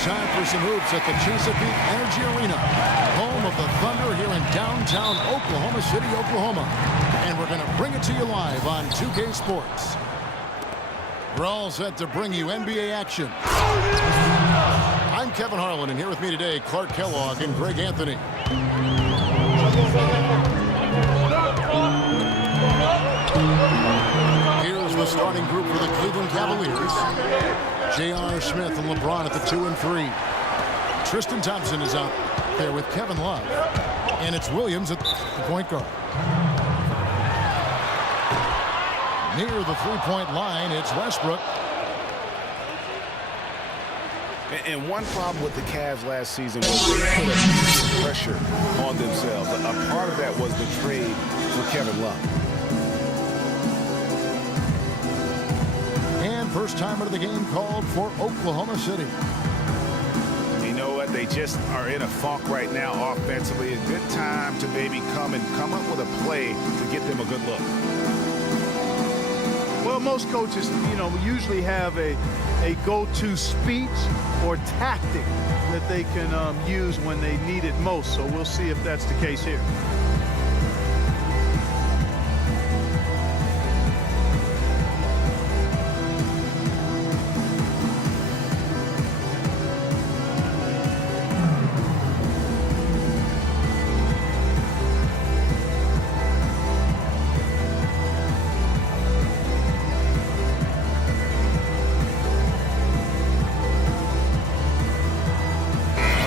It's time for some hoops at the Chesapeake Energy Arena, home of the Thunder here in downtown Oklahoma City, Oklahoma. And we're going to bring it to you live on 2K Sports. We're all set to bring you NBA action. I'm Kevin Harlan, and here with me today, Clark Kellogg and Greg Anthony. Here's the starting group for the Cleveland Cavaliers. J.R. Smith and LeBron at the 2 and 3. Tristan Thompson is out there with Kevin Love. And it's Williams at the point guard. Near the three-point line, it's Westbrook. And one problem with the Cavs last season was they put a pressure on themselves. A part of that was the trade for Kevin Love. And first timer of the game called for Oklahoma City. You know what? They just are in a funk right now offensively. A good time to maybe come up with a play to get them a good look. Well, most coaches, usually have a go-to speech or tactic that they can use when they need it most. So we'll see if that's the case here.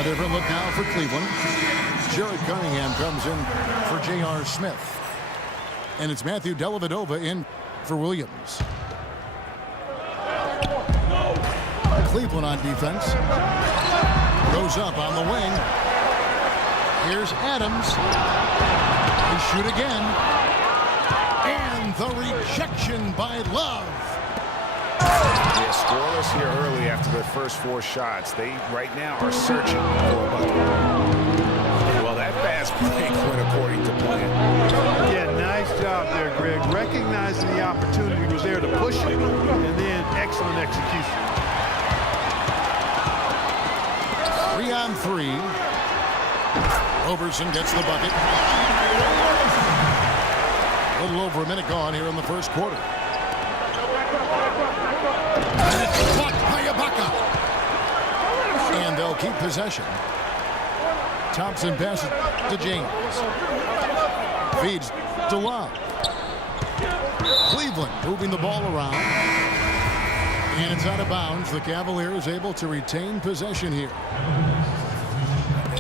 Different look now for Cleveland. Jared Cunningham comes in for J.R. Smith. And it's Matthew Dellavedova in for Williams. Cleveland on defense. Goes up on the wing. Here's Adams. They shoot again. And the rejection by Love. Yeah, scoreless here early after their first 4 shots. They right now are searching for a bucket. Well, that fast break went according to plan. Yeah, nice job there, Greg. Recognizing the opportunity was there to push it, and then excellent execution. 3 on 3. Roberson gets the bucket. A little over a minute gone here in the first quarter. And it's blocked by Ibaka. And they'll keep possession. Thompson passes to James. Feeds to Love. Cleveland moving the ball around. And it's out of bounds. The Cavaliers able to retain possession here.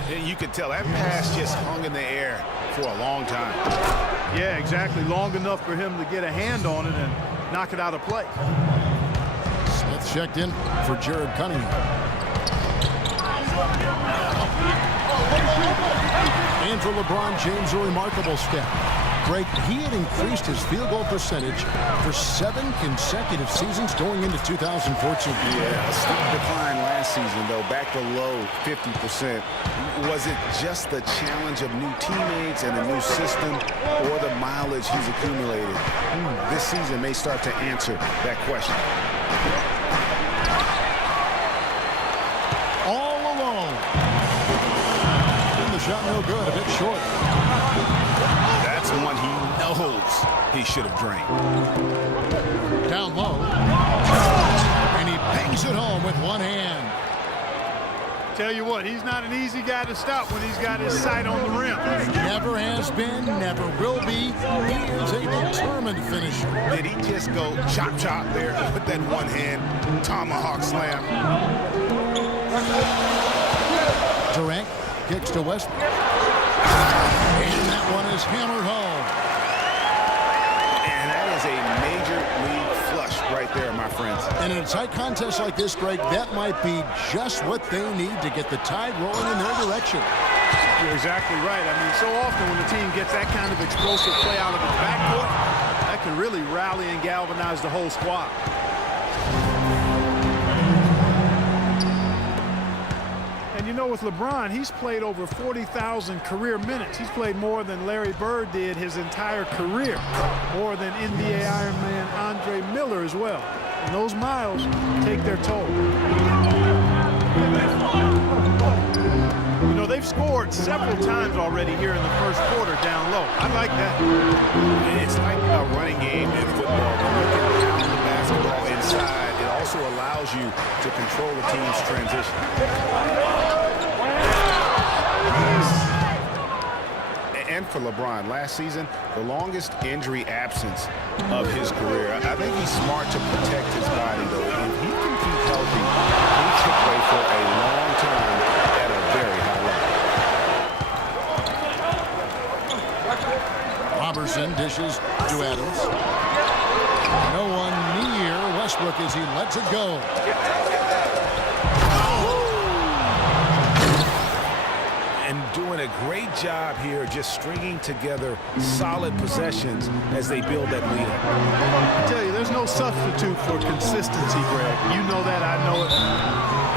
You could tell that pass just hung in the air for a long time. Yeah, exactly. Long enough for him to get a hand on it and knock it out of play. Smith checked in for Jared Cunningham. And for LeBron James, a remarkable step. Greg, he had increased his field goal percentage for 7 consecutive seasons going into 2014. Yeah, a steep decline last season, though, back to low 50%. Was it just the challenge of new teammates and a new system, or the mileage he's accumulated? This season may start to answer that question. All alone. And the shot no good, a bit short. That's one he knows he should have drained. Down low. And he bangs it home with one hand. Tell you what, he's not an easy guy to stop when he's got his sight on the rim. Never has been, never will be. He is a determined finisher. Did he just go chop chop there with that one hand tomahawk slam? Durant kicks to Westbrook. And that one is hammered home. And that is a major league flush right there, my friends. And in a tight contest like this, Greg, that might be just what they need to get the tide rolling in their direction. You're exactly right. I mean, so often when the team gets that kind of explosive play out of its backcourt, that can really rally and galvanize the whole squad. And you know, with LeBron, he's played over 40,000 career minutes. He's played more than Larry Bird did his entire career, more than NBA Ironman Andre Miller as well. And those miles take their toll. You know, they've scored several times already here in the first quarter down low. I like that. It's like a running game in football. When you can pound the basketball inside, it also allows you to control the team's transition. And for LeBron, last season, the longest injury absence of his career. I think he's smart to protect his body, though. If he can keep healthy, he should play for a long time at a very high level. Robertson dishes to Adams. No one near Westbrook as he lets it go. And doing a great job here just stringing together solid possessions as they build that lead. I tell you, there's no substitute for consistency, Greg. You know that, I know it.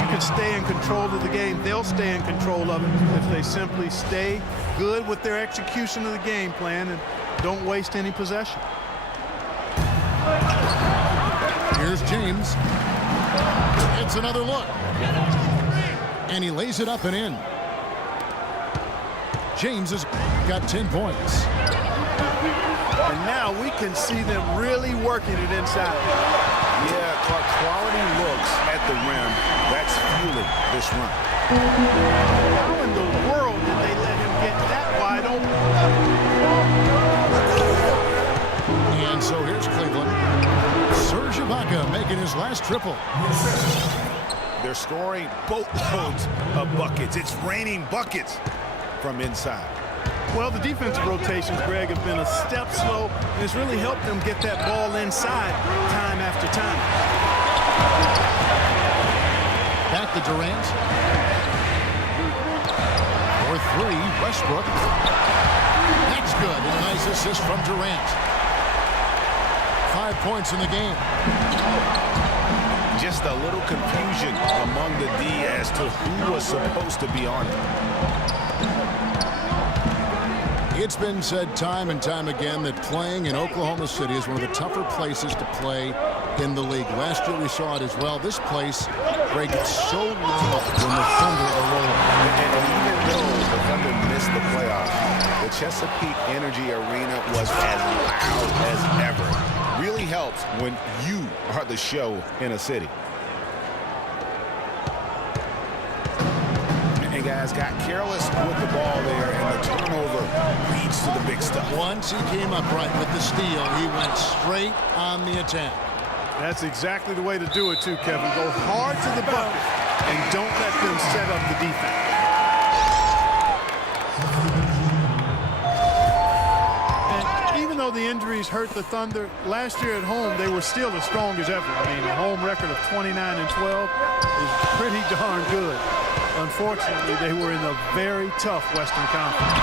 You can stay in control of the game. They'll stay in control of it if they simply stay good with their execution of the game plan and don't waste any possession. Here's James. It's another look. And he lays it up and in. James has got 10 points. And now we can see them really working it inside. Yeah, Clark, quality looks at the rim. That's fueling this run. How in the world did they let him get that wide open? And so here's Cleveland. Serge Ibaka making his last triple. They're scoring boatloads of buckets. It's raining buckets from inside. Well, the defensive rotations, Greg, have been a step slow, and it's really helped them get that ball inside time after time. Back to Durant. For three, Westbrook. That's good. And a nice assist from Durant. 5 points in the game. Just a little confusion among the D as to who was supposed to be on it. It's been said time and time again that playing in Oklahoma City is one of the tougher places to play in the league. Last year we saw it as well. This place, Greg, gets so loud when the Thunder are rolling. And even though the Thunder missed the playoffs, the Chesapeake Energy Arena was as loud as ever. Really helps when you are the show in a city. And guys got careless with the ball there, and the turnover leads to the big stuff. Once he came upright with the steal, he went straight on the attack. That's exactly the way to do it, too, Kevin. Go hard to the bucket and don't let them set up the defense. And even though the injuries hurt the Thunder, last year at home, they were still as strong as ever. I mean, a home record of 29-12 is pretty darn good. Unfortunately, they were in a very tough Western Conference.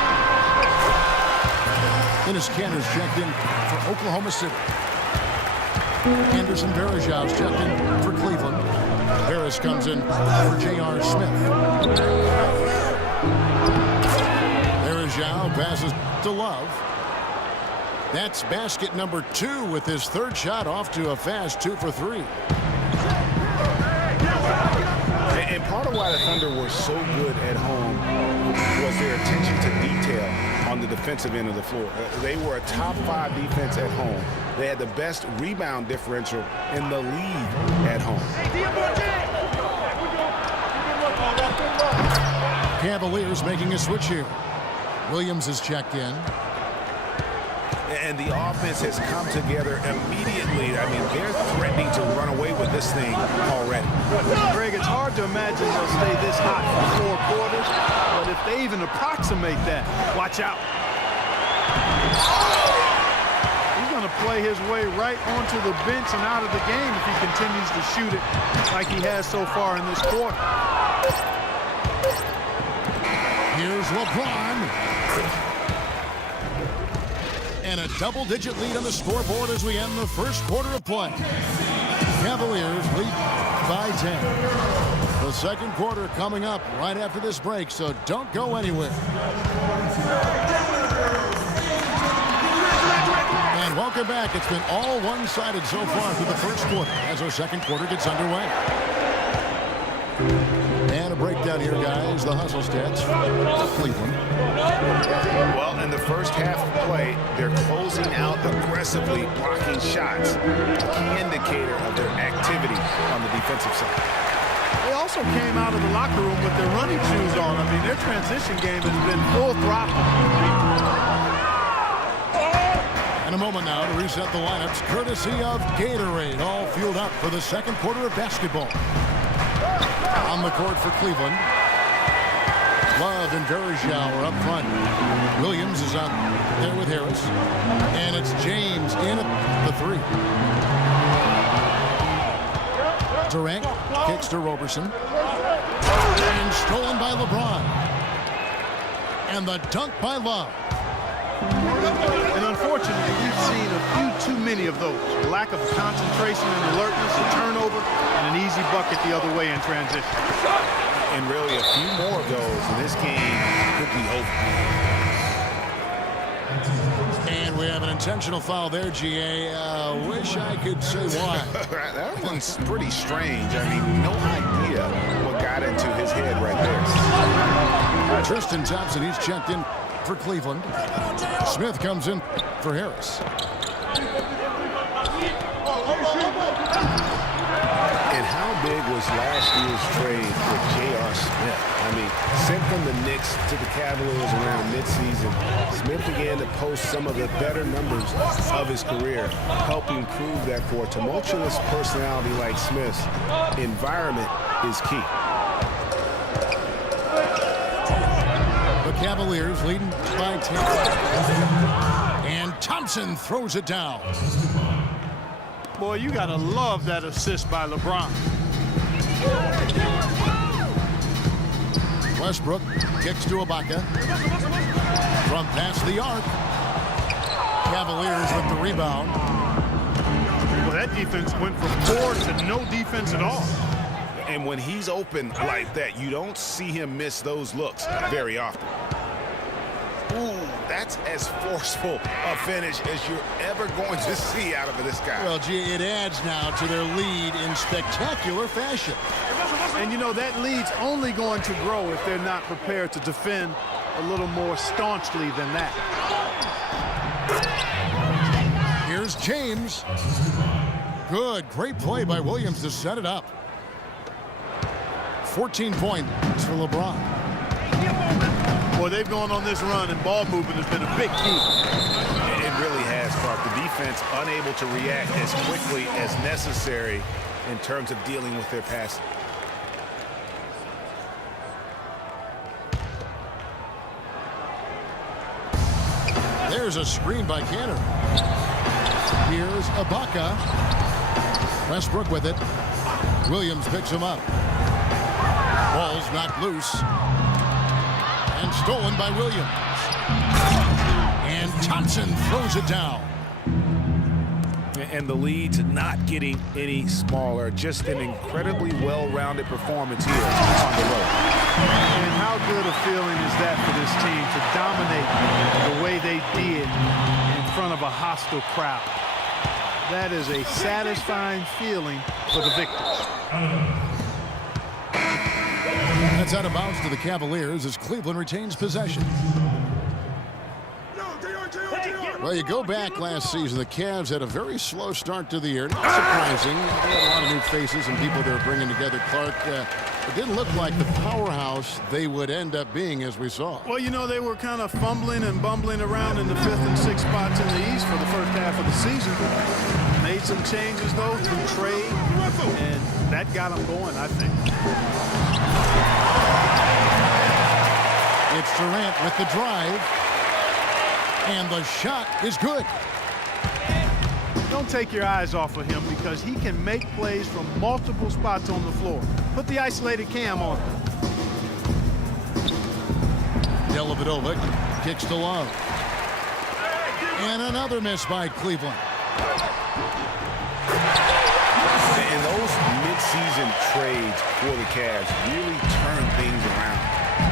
Dennis Kanter's checked in for Oklahoma City. Anderson Varejão's checked in for Cleveland. Harris comes in for J.R. Smith. Varejão passes to Love. That's basket number 2 with his third shot off to a fast 2 for 3. And part of why the Thunder were so good at home was their attention to detail on the defensive end of the floor. They were a top 5 defense at home. They had the best rebound differential in the league at home. Cavaliers making a switch here. Williams is checked in. And the offense has come together immediately. I mean, they're threatening to run away with this thing already. Greg, it's hard to imagine they'll stay this hot for 4 quarters, but if they even approximate that, watch out. He's going to play his way right onto the bench and out of the game if he continues to shoot it like he has so far in this quarter. Here's LeBron. And a double-digit lead on the scoreboard as we end the first quarter of play. Cavaliers lead by 10. The second quarter coming up right after this break, so don't go anywhere. And welcome back. It's been all one-sided so far through the first quarter as our second quarter gets underway. down here, guys. The hustle stats for Cleveland. Well, in the first half of play, they're closing out aggressively, blocking shots. A key indicator of their activity on the defensive side. They also came out of the locker room with their running shoes on. I mean, their transition game has been full throttle. In a moment now to reset the lineups, courtesy of Gatorade, all fueled up for the second quarter of basketball. On the court for Cleveland, Love and Verjao are up front. Williams is out there with Harris, and it's James in at the three. Durant kicks to Roberson, and stolen by LeBron, and the dunk by Love. And unfortunately, we've seen a few too many of those. Lack of concentration and alertness, a turnover, and an easy bucket the other way in transition. And really a few more of those, and this game could be over. And we have an intentional foul there, GA. Wish I could say why. That one's pretty strange. I mean, no idea what got into his head right there. Tristan Thompson, he's checked in for Cleveland. Smith comes in for Harris. And how big was last year's trade for J.R. Smith? I mean, sent from the Knicks to the Cavaliers around midseason, Smith began to post some of the better numbers of his career, helping prove that for a tumultuous personality like Smith's, environment is key. The Cavaliers leading by 10. And Thompson throws it down. Boy, you got to love that assist by LeBron. Westbrook kicks to Ibaka. From past the arc. Cavaliers with the rebound. Well, that defense went from poor to no defense at all. And when he's open like that, you don't see him miss those looks very often. Ooh, that's as forceful a finish as you're ever going to see out of this guy. Well, gee, it adds now to their lead in spectacular fashion. And you know, that lead's only going to grow if they're not prepared to defend a little more staunchly than that. Here's James. Good, great play by Williams to set it up. 14 points for LeBron. Boy, they've gone on this run, and ball movement has been a big key. It really has, Clark. The defense unable to react as quickly as necessary in terms of dealing with their passing. There's a screen by Cantor. Here's Ibaka. Westbrook with it. Williams picks him up. Ball's knocked loose. And stolen by Williams. And Thompson throws it down. And the lead's not getting any smaller. Just an incredibly well-rounded performance here on the road. And how good a feeling is that for this team to dominate the way they did in front of a hostile crowd? That is a satisfying feeling for the victors. That's out of bounds to the Cavaliers as Cleveland retains possession. Well, you go back last season, the Cavs had a very slow start to the year. Not surprising. They had a lot of new faces and people they were bringing together. Clark, it didn't look like the powerhouse they would end up being, as we saw. Well, you know, they were kind of fumbling and bumbling around in the 5th and 6th spots in the East for the first half of the season. Made some changes, though, through trade, and that got them going, I think. It's Durant with the drive. And the shot is good. Don't take your eyes off of him because he can make plays from multiple spots on the floor. Put the isolated cam on him. Dellavedova kicks to Love. And another miss by Cleveland. And those midseason trades for the Cavs really turned things around.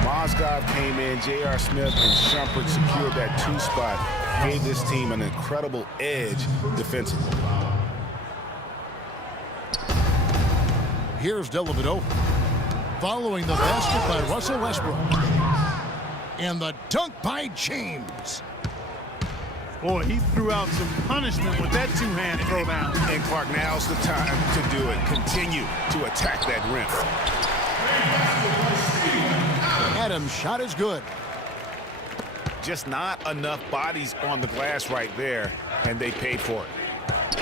Mozgov came in, J.R. Smith and Shumpert secured that 2 spot, gave this team an incredible edge defensively. Here's Dellavedova. Following the basket by Russell Westbrook. And the dunk by James. Boy, he threw out some punishment with that two-hand throwdown. And Clark, now's the time to do it. Continue to attack that rim. Adams' shot is good. Just not enough bodies on the glass right there, and they paid for it.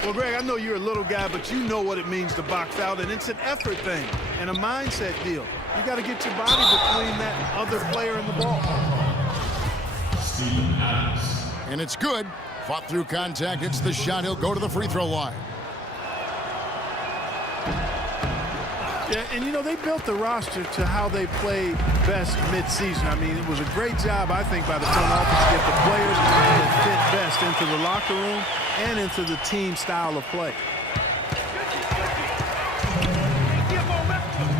Well, Greg, I know you're a little guy, but you know what it means to box out, and it's an effort thing and a mindset deal. You got to get your body between that other player and the ball. And it's good. Fought through contact. It's the shot. He'll go to the free throw line. Yeah, and you know, they built the roster to how they play best mid-season. I mean, it was a great job, I think, by the front office to get the players that fit best into the locker room and into the team style of play.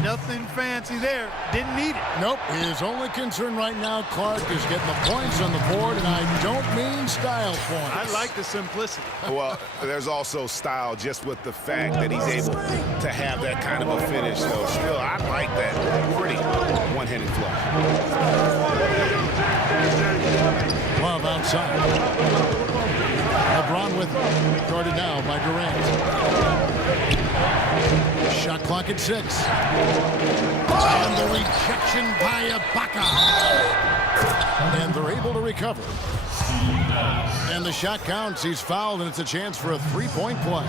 Nothing fancy there. Didn't need it. Nope. His only concern right now, Clark, is getting the points on the board, and I don't mean style points. I like the simplicity. Well, there's also style just with the fact that he's able to have that kind of a finish. So still, I like that pretty one-handed flush. Love outside. LeBron with it. Guarded now by Durant. Shot clock at 6. And the rejection by Ibaka. And they're able to recover. And the shot counts. He's fouled, and it's a chance for a three-point play.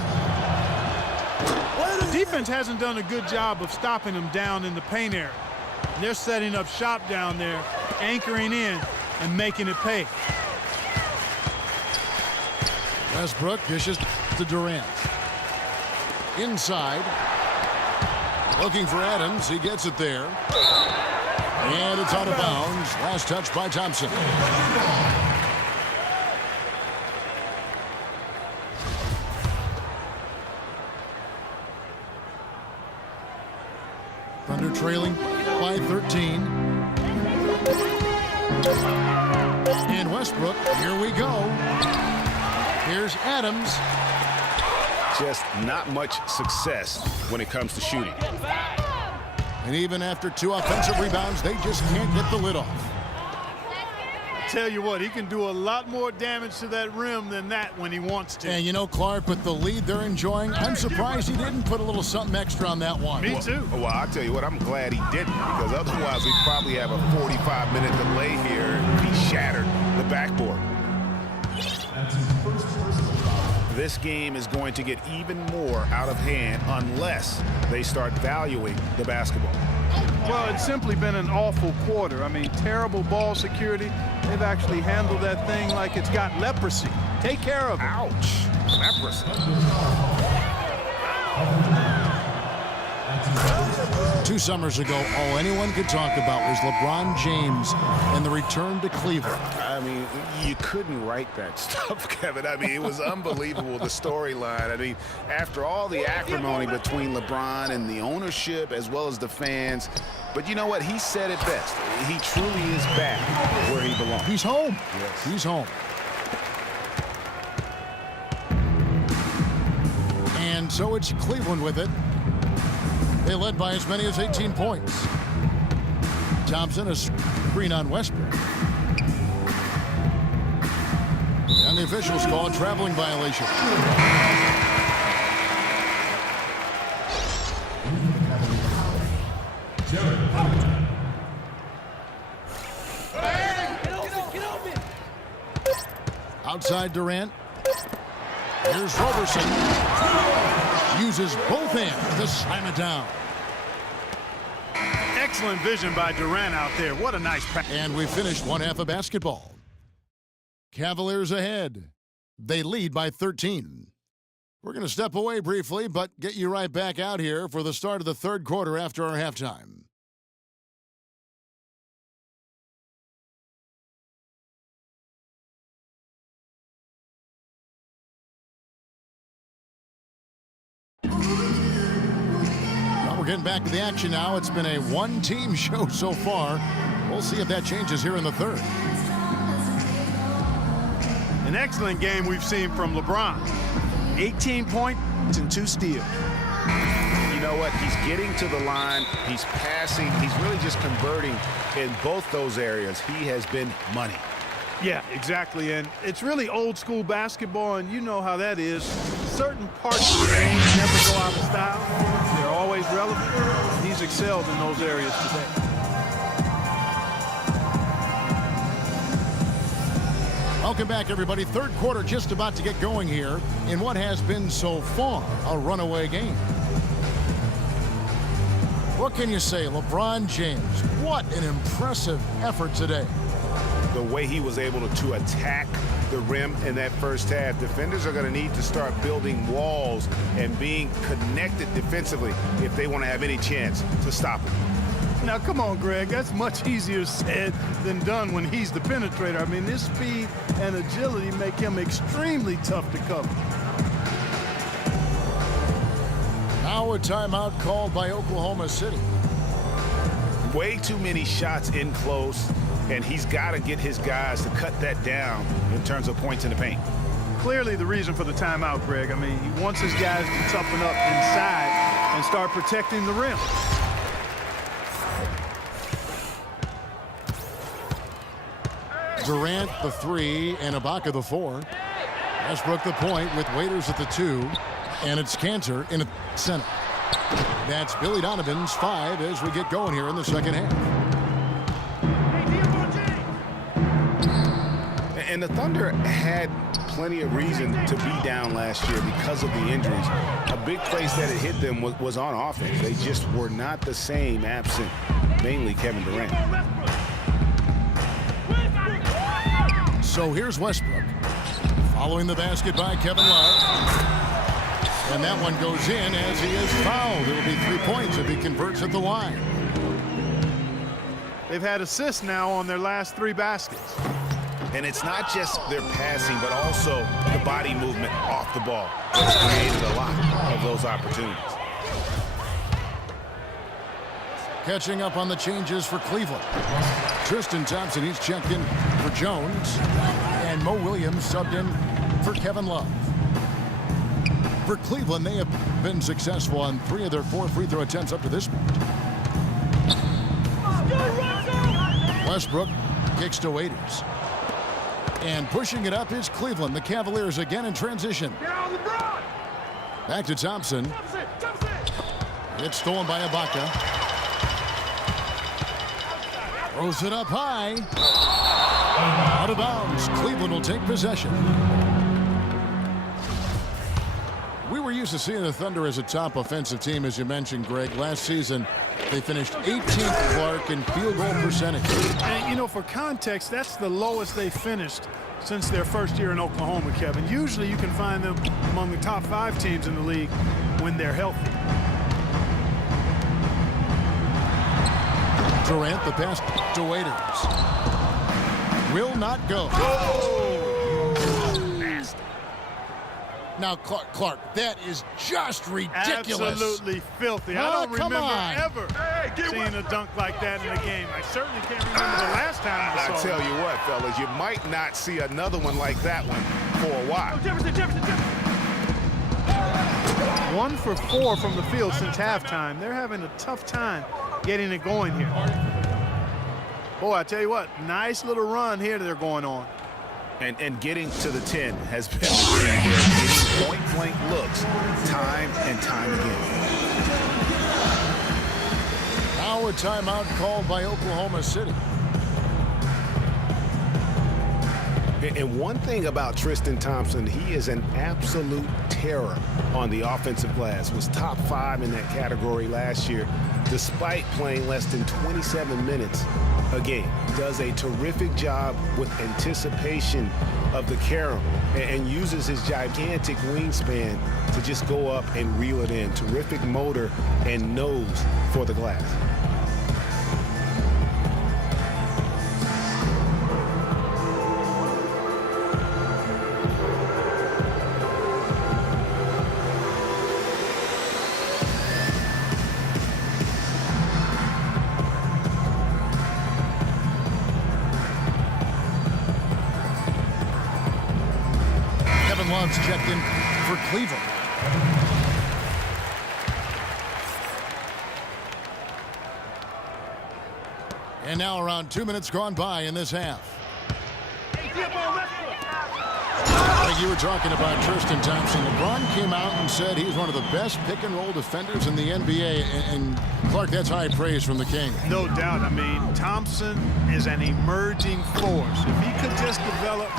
The defense hasn't done a good job of stopping them down in the paint area. They're setting up shop down there, anchoring in, and making it pay. Westbrook dishes to Durant. Inside. Looking for Adams. He gets it there. And it's out of bounds. Last touch by Thompson. Thunder trailing by 13. And Westbrook, here we go. Here's Adams. Just not much success when it comes to shooting. And even after 2 offensive rebounds, they just can't get the lid off. I tell you what, he can do a lot more damage to that rim than that when he wants to. And you know, Clark, with the lead they're enjoying, I'm surprised he didn't put a little something extra on that one. Me too. Well, I'll tell you what, I'm glad he didn't, because otherwise we'd probably have a 45-minute delay here. He shattered the backboard. This game is going to get even more out of hand unless they start valuing the basketball. Well, it's simply been an awful quarter. I mean, terrible ball security. They've actually handled that thing like it's got leprosy. Take care of it. Ouch. Leprosy. 2 summers ago, all anyone could talk about was LeBron James and the return to Cleveland. I mean, you couldn't write that stuff, Kevin. I mean, it was unbelievable, the storyline. I mean, after all the acrimony between LeBron and the ownership as well as the fans, but you know what? He said it best. He truly is back where he belongs. He's home. Yes. He's home. And so it's Cleveland with it. They led by as many as 18 points. Thompson, a screen on Westbrook. And the officials call a traveling violation. Outside Durant. Here's Roberson. Uses both hands to slam it down. Excellent vision by Durant out there. What a nice pass. And we finished one half of basketball. Cavaliers ahead. They lead by 13. We're going to step away briefly, but get you right back out here for the start of the third quarter after our halftime. We're getting back to the action now. It's been a one-team show so far. We'll see if that changes here in the third. An excellent game we've seen from LeBron. 18 points and 2 steals. You you know what? He's getting to the line. He's passing. He's really just converting in both those areas. He has been money. Yeah, exactly. And it's really old school basketball, and you know how that is. Certain parts of the game never go out of style. They're always relevant. He's excelled in those areas today. Welcome back, everybody. Third quarter just about to get going here in what has been so far a runaway game. What can you say? LeBron James, what an impressive effort today. The way he was able to attack the rim in that first half. Defenders are going to need to start building walls and being connected defensively if they want to have any chance to stop him. Now, come on, Greg. That's much easier said than done when he's the penetrator. I mean, his speed and agility make him extremely tough to cover. Now a timeout called by Oklahoma City. Way too many shots in close, and he's got to get his guys to cut that down in terms of points in the paint. Clearly the reason for the timeout, Greg. I mean, he wants his guys to toughen up inside and start protecting the rim. Durant the 3 and Ibaka the 4. Westbrook the point with Waiters at the 2. And it's Cantor in the center. That's Billy Donovan's 5 as we get going here in the second half. And the Thunder had plenty of reason to be down last year because of the injuries. A big place that it hit them was on offense. They just were not the same absent mainly Kevin Durant. So here's Westbrook. Following the basket by Kevin Love. And that one goes in as he is fouled. It'll be 3 points if he converts at the line. They've had assists now on their last 3 baskets. And it's not just their passing, but also the body movement off the ball that's created a lot of those opportunities. Catching up on the changes for Cleveland. Tristan Thompson, he's checked in for Jones. And Mo Williams subbed in for Kevin Love. For Cleveland, they have been successful on 3 of their 4 free throw attempts up to this point. Westbrook kicks to Waiters. And pushing it up is Cleveland. The Cavaliers again in transition. Back to Thompson. It's stolen by Ibaka. Throws it up high. Out of bounds. Cleveland will take possession. We were used to seeing the Thunder as a top offensive team, as you mentioned, Greg. Last season, they finished 18th, Clark, in field goal percentage. And, you know, for context, that's the lowest they finished since their first year in Oklahoma, Kevin. Usually you can find them among the top 5 teams in the league when they're healthy. Durant, the pass to Waiters. Will not go. Nasty. Now, Clark, that is just ridiculous. Absolutely filthy. I don't remember ever seeing a dunk like that in a game. I certainly can't remember the last time I saw it. I tell you what, fellas, you might not see another one like that one for a while. Jefferson. 1 for 4 from the field since halftime. They're having a tough time getting it going here. Boy, I tell you what, nice little run here they're going on. And getting to the 10 has been the key here. Getting point-blank looks time and time again. Now a timeout called by Oklahoma City. And one thing about Tristan Thompson, he is an absolute terror on the offensive glass. Was top 5 in that category last year, despite playing less than 27 minutes a game. Does a terrific job with anticipation of the carom and uses his gigantic wingspan to just go up and reel it in. Terrific motor and nose for the glass. Love's checked in for Cleveland. now around 2 minutes gone by in this half. I think you were talking about Tristan Thompson. LeBron came out and said he's one of the best pick-and-roll defenders in the NBA. And Clark, that's high praise from the King. No doubt. I mean, Thompson is an emerging force. If he could just develop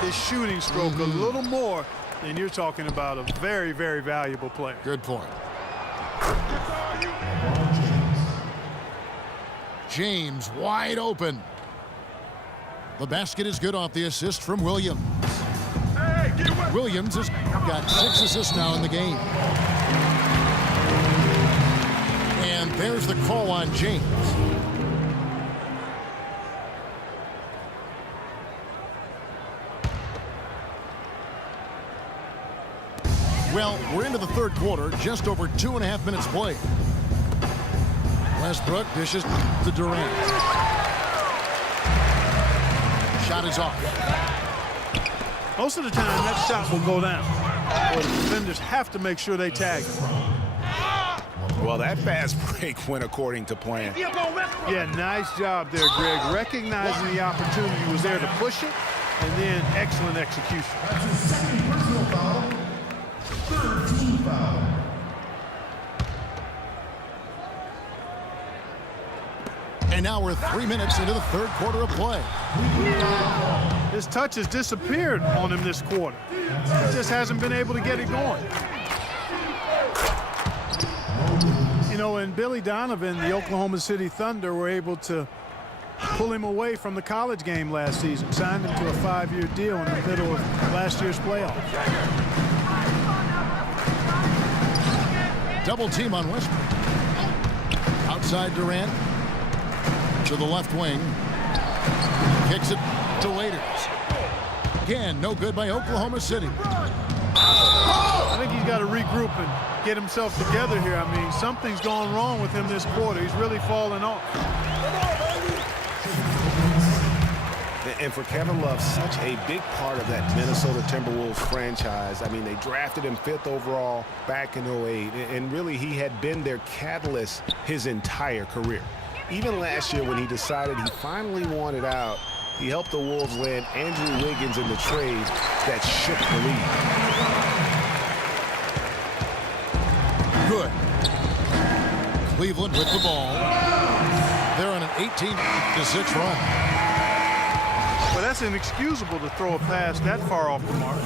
his shooting stroke a little more, then you're talking about a very, very valuable player. Good point. James wide open. The basket is good off the assist from Williams. Williams has got 6 assists now in the game. And there's the call on James. Well, we're into the third quarter, just over 2.5 minutes played. Westbrook dishes to Durant. Shot is off. Most of the time, that shot will go down. Or the defenders have to make sure they tag him. Well, that fast break went according to plan. Yeah, nice job there, Greg. Recognizing the opportunity was there to push it, and then excellent execution. That's his second personal foul. Third team foul. And now we're 3 minutes into the third quarter of play. His touch has disappeared on him this quarter. He just hasn't been able to get it going. You know, and Billy Donovan, the Oklahoma City Thunder, were able to pull him away from the college game last season, signed him to a 5-year deal in the middle of last year's playoffs. Double team on Westbrook. Outside Durant. To the left wing. Kicks it to Waiters. Again, no good by Oklahoma City. I think he's got to regroup and get himself together here. I mean, something's gone wrong with him this quarter. He's really fallen off. And for Kevin Love, such a big part of that Minnesota Timberwolves franchise. I mean, they drafted him 5th overall back in 08, and really he had been their catalyst his entire career. Even last year when he decided he finally wanted out, he helped the Wolves land Andrew Wiggins in the trade that shook the league. Good. Cleveland with the ball. They're on an 18-6 run. Well, that's inexcusable to throw a pass that far off the mark.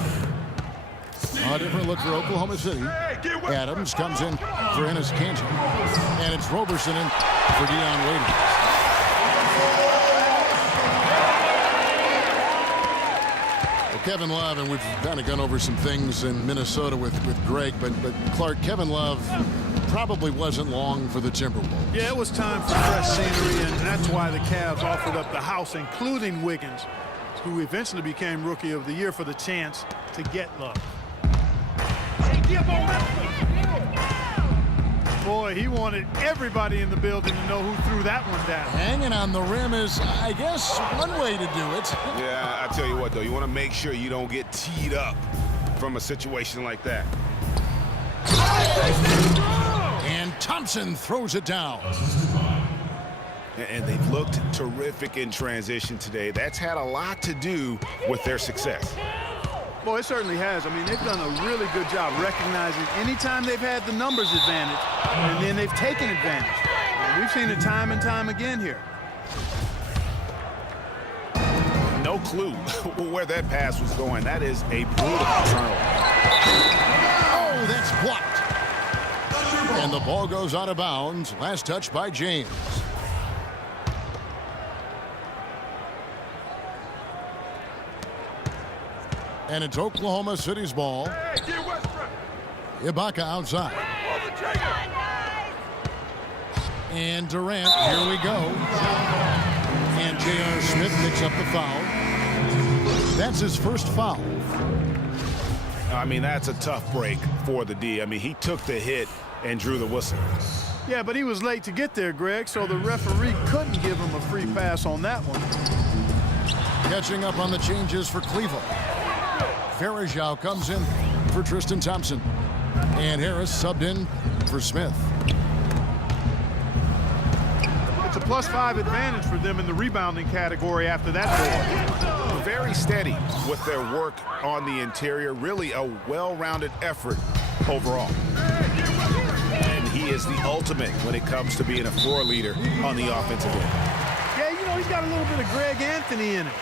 A different look for Oklahoma City. Adams comes in for Enes Kanter. And it's Roberson in for Dion Waiters. Well, Kevin Love, and we've kind of gone over some things in Minnesota with Greg, but Clark, Kevin Love probably wasn't long for the Timberwolves. Yeah, it was time for fresh scenery, and that's why the Cavs offered up the house, including Wiggins, who eventually became Rookie of the Year, for the chance to get Love. Boy, he wanted everybody in the building to know who threw that one down. Hanging on the rim is, I guess, one way to do it. Yeah, I tell you what, though, you want to make sure you don't get teed up from a situation like that. And Thompson throws it down. And they've looked terrific in transition today. That's had a lot to do with their success. Boy, it certainly has. I mean, they've done a really good job recognizing anytime they've had the numbers advantage, and then they've taken advantage. And we've seen it time and time again here. No clue where that pass was going. That is a brutal turnover. Oh, that's blocked. And the ball goes out of bounds. Last touch by James. And it's Oklahoma City's ball. Ibaka outside. And Durant, here we go. And J.R. Smith picks up the foul. That's his first foul. I mean, that's a tough break for the D. I mean, he took the hit and drew the whistle. Yeah, but he was late to get there, Greg, so the referee couldn't give him a free pass on that one. Catching up on the changes for Cleveland. Farajao comes in for Tristan Thompson. And Harris subbed in for Smith. It's a +5 advantage for them in the rebounding category after that ball. Very steady with their work on the interior. Really a well-rounded effort overall. And he is the ultimate when it comes to being a floor leader on the offensive end. Yeah, you know, he's got a little bit of Greg Anthony in him.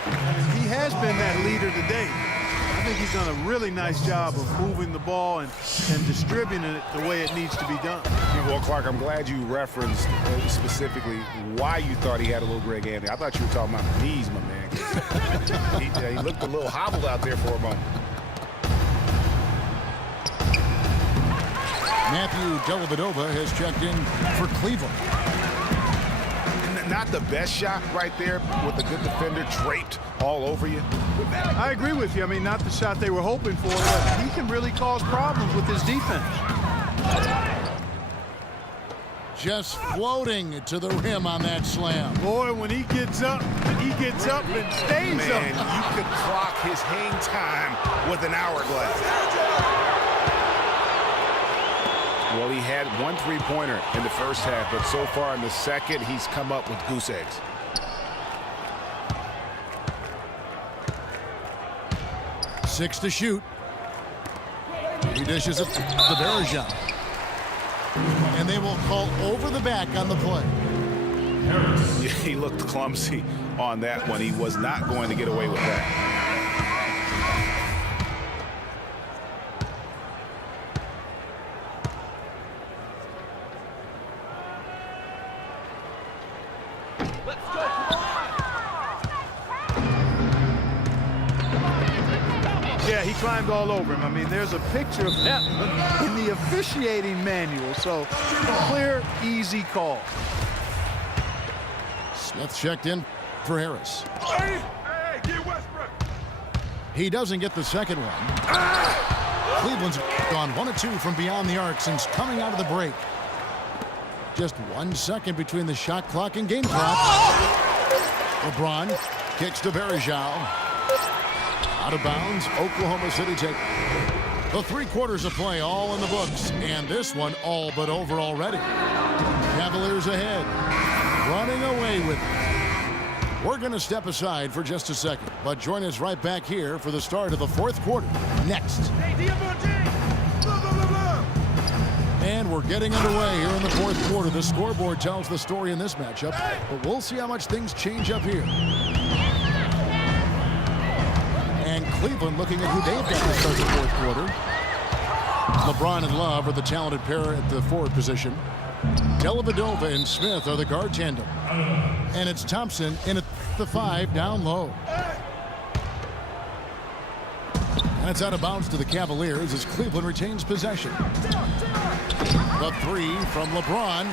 He has been that leader today. I think he's done a really nice job of moving the ball and distributing it the way it needs to be done. Well, Clark, I'm glad you referenced specifically why you thought he had a little Greg Anthony. I thought you were talking about the knees, my man. he looked a little hobbled out there for a moment. Matthew Dellavedova has checked in for Cleveland. Not the best shot right there with a good defender draped all over you. I agree with you. I mean, not the shot they were hoping for, but he can really cause problems with his defense. Just floating to the rim on that slam. Boy, when he gets up and stays Man, up. you could clock his hang time with an hourglass. Well, he had 1 3-pointer in the first half, but so far in the second, he's come up with goose eggs. Six to shoot. He dishes it to Bergeron. And they will call over the back on the play. Yeah, he looked clumsy on that one. He was not going to get away with that. Yeah, he climbed all over him. I mean, there's a picture of that in the officiating manual. So, clear, easy call. Smith checked in for Harris. He doesn't get the second one. Cleveland's gone 1 of 2 from beyond the arc since coming out of the break. Just 1 second between the shot clock and game clock. LeBron kicks to Bergeron. Out of bounds, Oklahoma City take the 3 quarters of play all in the books, and this one all but over already. Cavaliers ahead, running away with it. We're going to step aside for just a second, but join us right back here for the start of the 4th quarter next. And we're getting underway here in the 4th quarter. The scoreboard tells the story in this matchup, but we'll see how much things change up here. And Cleveland looking at who they've got to start the 4th quarter. LeBron and Love are the talented pair at the forward position. Dellavedova and Smith are the guard tandem. And it's Thompson in at the 5 down low. And it's out of bounds to the Cavaliers as Cleveland retains possession. The 3 from LeBron.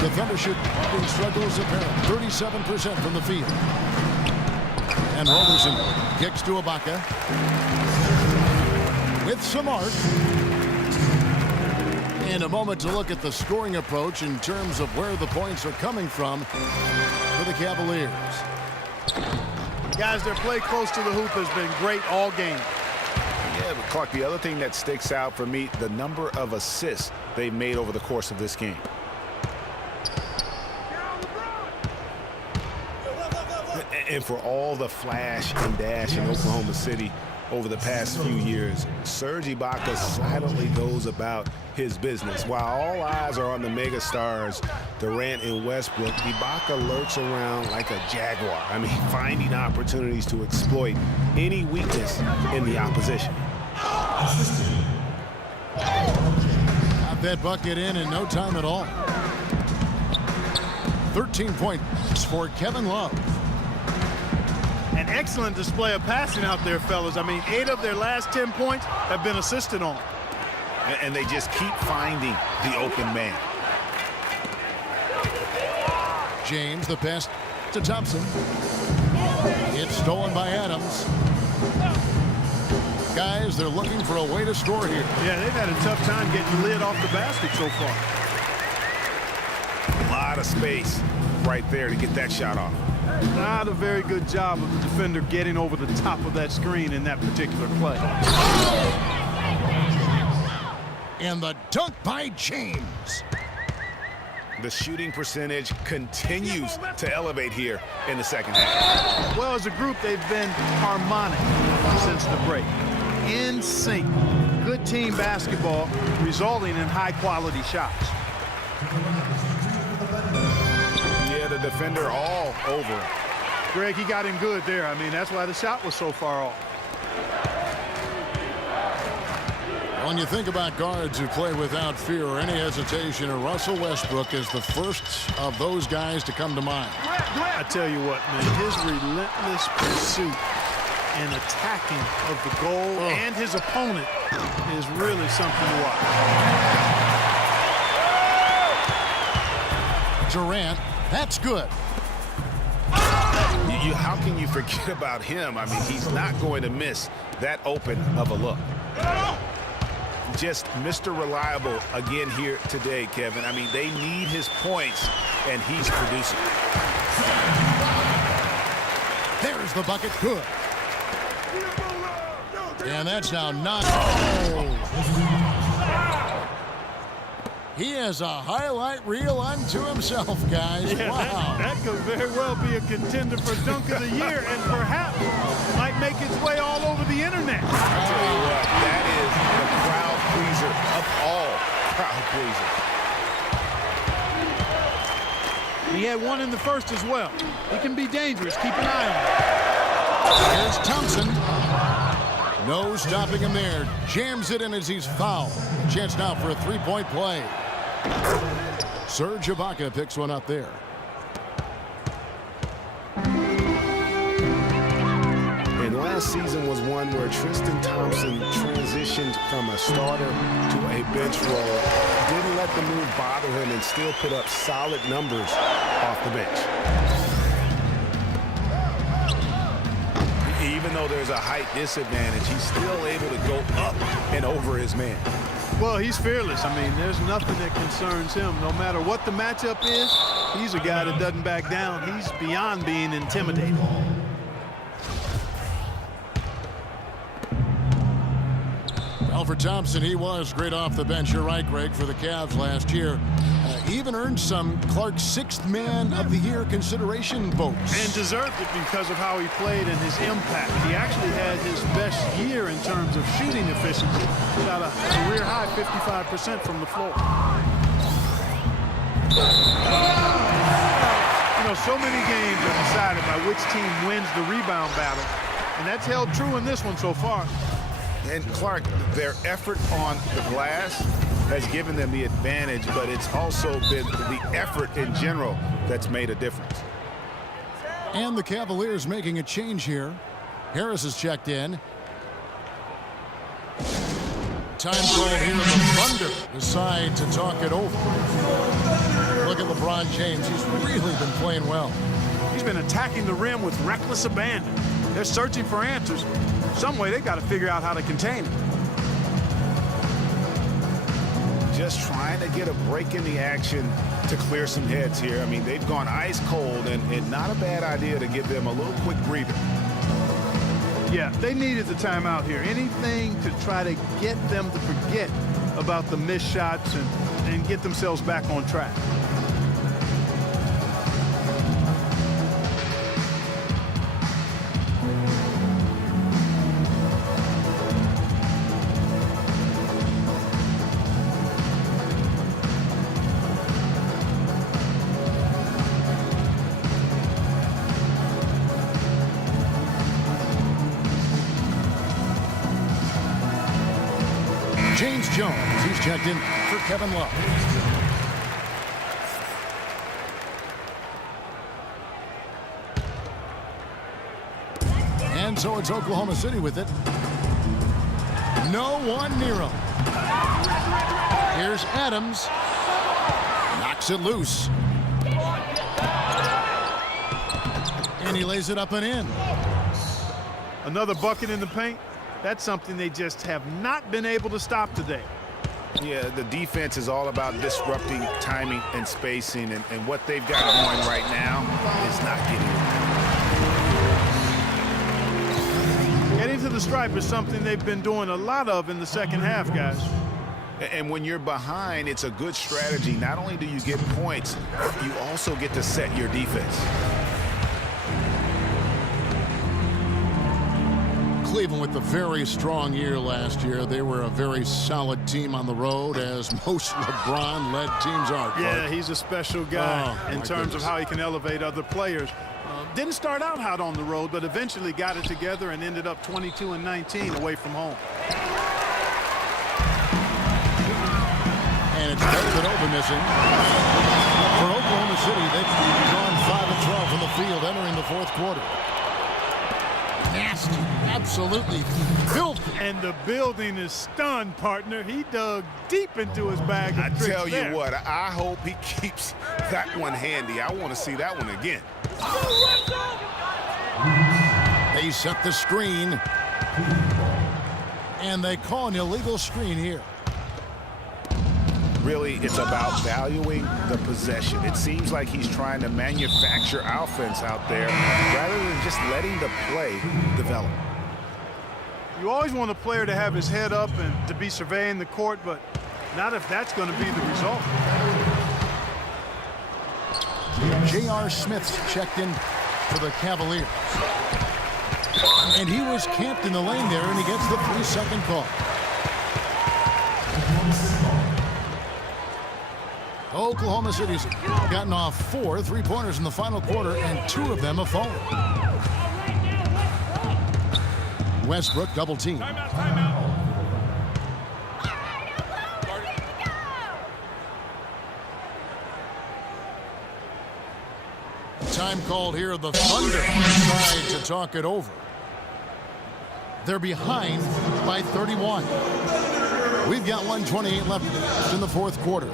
The Thunder shooting struggles apparent. 37% from the field. And Roberson kicks to Ibaka. With some arc. And a moment to look at the scoring approach in terms of where the points are coming from for the Cavaliers. Guys, their play close to the hoop has been great all game. Yeah, but Clark, the other thing that sticks out for me, the number of assists they made over the course of this game. And for all the flash and dash in Oklahoma City over the past few years, Serge Ibaka silently goes about his business. While all eyes are on the mega stars, Durant and Westbrook, Ibaka lurks around like a jaguar. I mean, finding opportunities to exploit any weakness in the opposition. Got that bucket in no time at all. 13 points for Kevin Love. An excellent display of passing out there, fellas. I mean, 8 of their last 10 points have been assisted on. And they just keep finding the open man. James, the pass to Thompson. It's stolen by Adams. Guys, they're looking for a way to score here. Yeah, they've had a tough time getting the lid off the basket so far. A lot of space right there to get that shot off. Not a very good job of the defender getting over the top of that screen in that particular play. And the dunk by James. The shooting percentage continues to elevate here in the second half. Well, as a group, they've been harmonic since the break. In sync. Good team basketball resulting in high-quality shots. Yeah, the defender all over him. Greg, he got him good there. I mean, that's why the shot was so far off. When you think about guards who play without fear or any hesitation, Russell Westbrook is the first of those guys to come to mind. I tell you what, man, his relentless pursuit and attacking of the goal and his opponent is really something to watch. Durant, that's good. How can you forget about him? I mean, he's not going to miss that open of a look. Just Mr. Reliable again here today, Kevin. I mean, they need his points, and he's producing. There's the bucket. Good. And that's now not. He has a highlight reel unto himself, guys. Yeah, wow. That could very well be a contender for Dunk of the Year and perhaps might make its way all over the internet. I tell you what, that is the crowd pleaser of all crowd pleasers. He had one in the first as well. He can be dangerous. Keep an eye on him. Here's Thompson. No stopping him there. Jams it in as he's fouled. Chance now for a three-point play. Serge Ibaka picks one up there. And last season was one where Tristan Thompson transitioned from a starter to a bench role. Didn't let the move bother him and still put up solid numbers off the bench. Even though there's a height disadvantage, he's still able to go up and over his man. Well, he's fearless. I mean, there's nothing that concerns him. No matter what the matchup is, he's a guy that doesn't back down. He's beyond being intimidated. Well, for Thompson, he was great off the bench. You're right, Greg, for the Cavs last year. Even earned some Clark's sixth man of the year consideration votes. And deserved it because of how he played and his impact. He actually had his best year in terms of shooting efficiency. Shot a career high 55% from the floor. You know, so many games are decided by which team wins the rebound battle. And that's held true in this one so far. And Clark, their effort on the glass has given them the advantage, but it's also been the effort in general that's made a difference. And the Cavaliers making a change here. Harris is checked in. Time call here. The Thunder decide to talk it over. Look at LeBron James. He's really been playing well. He's been attacking the rim with reckless abandon. They're searching for answers. Some way they got to figure out how to contain him. Just trying to get a break in the action to clear some heads here. I mean, they've gone ice cold, and not a bad idea to give them a little quick breather. Yeah, they needed the timeout here. Anything to try to get them to forget about the missed shots and get themselves back on track. James Jones, he's checked in for Kevin Love. And so it's Oklahoma City with it. No one near him. Here's Adams. Knocks it loose. And he lays it up and in. Another bucket in the paint. That's something they just have not been able to stop today. Yeah, the defense is all about disrupting timing and spacing, and what they've got going right now is not getting it. Getting to the stripe is something they've been doing a lot of in the second half, guys. And when you're behind, it's a good strategy. Not only do you get points, you also get to set your defense. Cleveland with a very strong year last year. They were a very solid team on the road, as most LeBron-led teams are. Yeah, he's a special guy in terms of how he can elevate other players. Didn't start out hot on the road, but eventually got it together and ended up 22-19 away from home. And it's David missing. For Oklahoma City, they've gone 5 of 12 from the field entering the fourth quarter. Nasty, absolutely filthy. And the building is stunned, partner. He dug deep into his bag of tricks. I tell there. you what, I hope he keeps that one handy. I want to see that one again. They set the screen. And they call an illegal screen here. Really, it's about valuing the possession. It seems like he's trying to manufacture offense out there rather than just letting the play develop. You always want a player to have his head up and to be surveying the court, but not if that's going to be the result. J.R. Smith's checked in for the Cavaliers. And he was camped in the lane there, and he gets the 3-second call. Oklahoma City's gotten off 4 3-pointers in the final quarter, and 2 of them have fallen. Westbrook double team. Time called here. The Thunder decide to talk it over. They're behind by 31. We've got 1:28 left in the fourth quarter.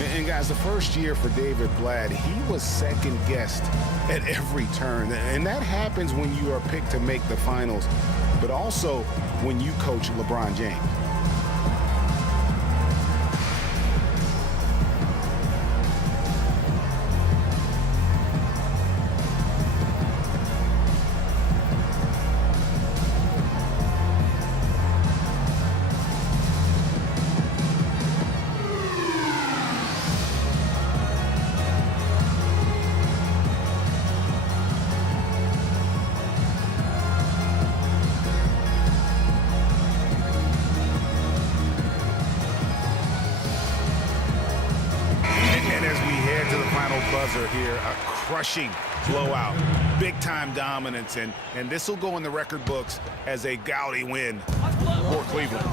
And guys, the first year for David Blatt, he was second-guessed at every turn. And that happens when you are picked to make the finals, but also when you coach LeBron James. Here, a crushing blowout, big-time dominance, and this will go in the record books as a gaudy win for Cleveland.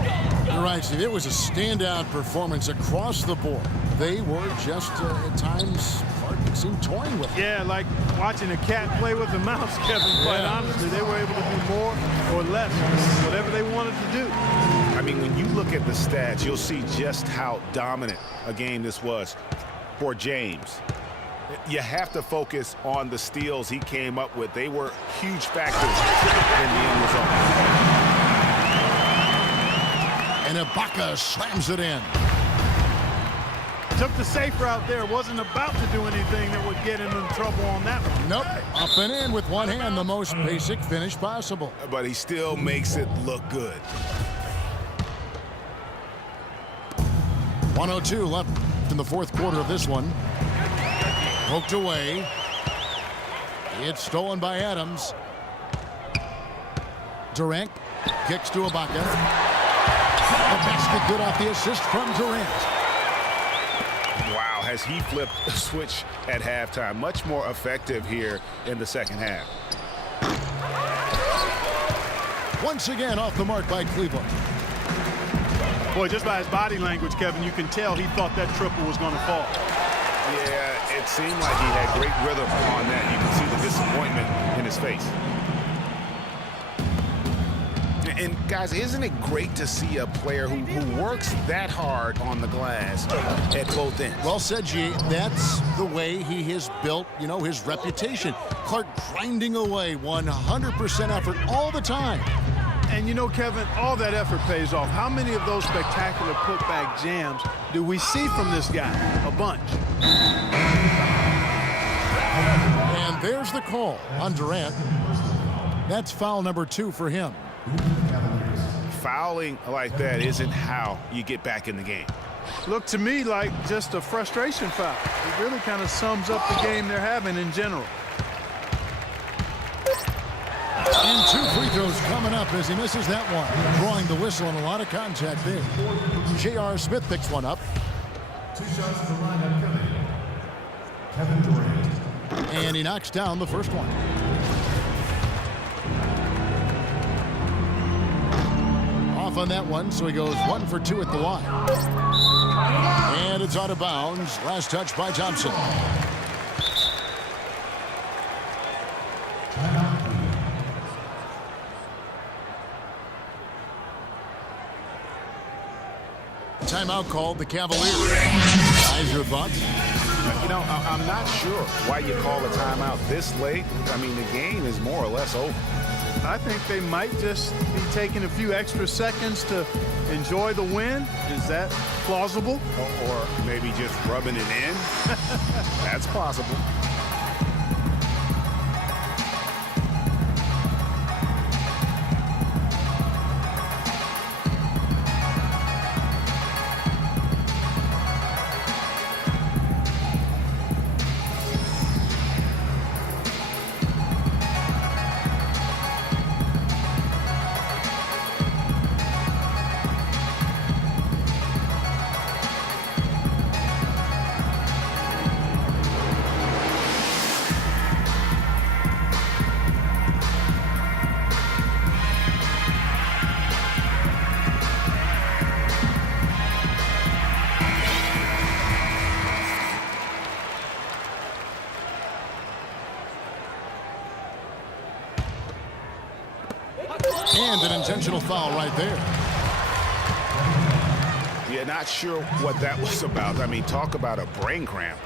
You're right, Steve. It was a standout performance across the board. They were just, at times, it seemed toying with it. Yeah, like watching a cat play with a mouse, Kevin, quite honestly. They were able to do more or less, whatever they wanted to do. I mean, when you look at the stats, you'll see just how dominant a game this was for James. You have to focus on the steals he came up with. They were huge factors in the end result. And Ibaka slams it in. Took the safe route there. Wasn't about to do anything that would get him in trouble on that one. Nope. Up and in with one hand, the most basic finish possible. But he still makes it look good. 1:02 left in the fourth quarter of this one. Poked away. It's stolen by Adams. Durant kicks to Ibaka. The basket good off the assist from Durant. Wow, has he flipped the switch at halftime. Much more effective here in the second half. Once again off the mark by Cleveland. Boy, just by his body language, Kevin, you can tell he thought that triple was going to fall. Yeah, it seemed like he had great rhythm on that. You can see the disappointment in his face. And, guys, isn't it great to see a player who works that hard on the glass at both ends? Well said, G. That's the way he has built, you know, his reputation. Clark grinding away, 100% effort all the time. And, you know, Kevin, all that effort pays off. How many of those spectacular putback jams do we see from this guy? A bunch. And there's the call on Durant. That's foul number 2 for him. Fouling like that isn't how you get back in the game. Looked to me like just a frustration foul. It really kind of sums up the game they're having in general. And 2 free throws coming up as he misses that one. Drawing the whistle and a lot of contact there. J.R. Smith picks one up. 2 shots at the lineup coming. Kevin Durant. And he knocks down the first one. Off on that one, so he goes 1 for 2 at the line. And it's out of bounds. Last touch by Thompson. Timeout called the Cavaliers. Guys, your thoughts? You know, I'm not sure why you call a timeout this late. I mean, the game is more or less over. I think they might just be taking a few extra seconds to enjoy the win. Is that plausible? Or maybe just rubbing it in. That's possible. And an intentional foul right there. Yeah, not sure what that was about. I mean, talk about a brain cramp.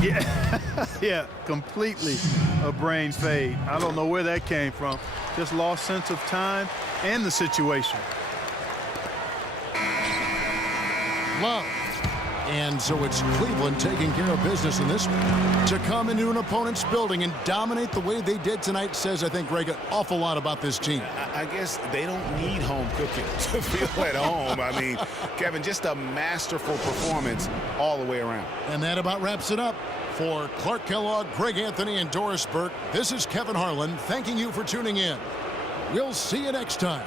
Yeah, yeah, completely a brain fade. I don't know where that came from. Just lost sense of time and the situation. Love. And so it's Cleveland taking care of business in this one. To come into an opponent's building and dominate the way they did tonight says, I think, Greg, an awful lot about this team. I guess they don't need home cooking to feel at home. I mean, Kevin, just a masterful performance all the way around. And that about wraps it up. For Clark Kellogg, Greg Anthony, and Doris Burke, this is Kevin Harlan thanking you for tuning in. We'll see you next time.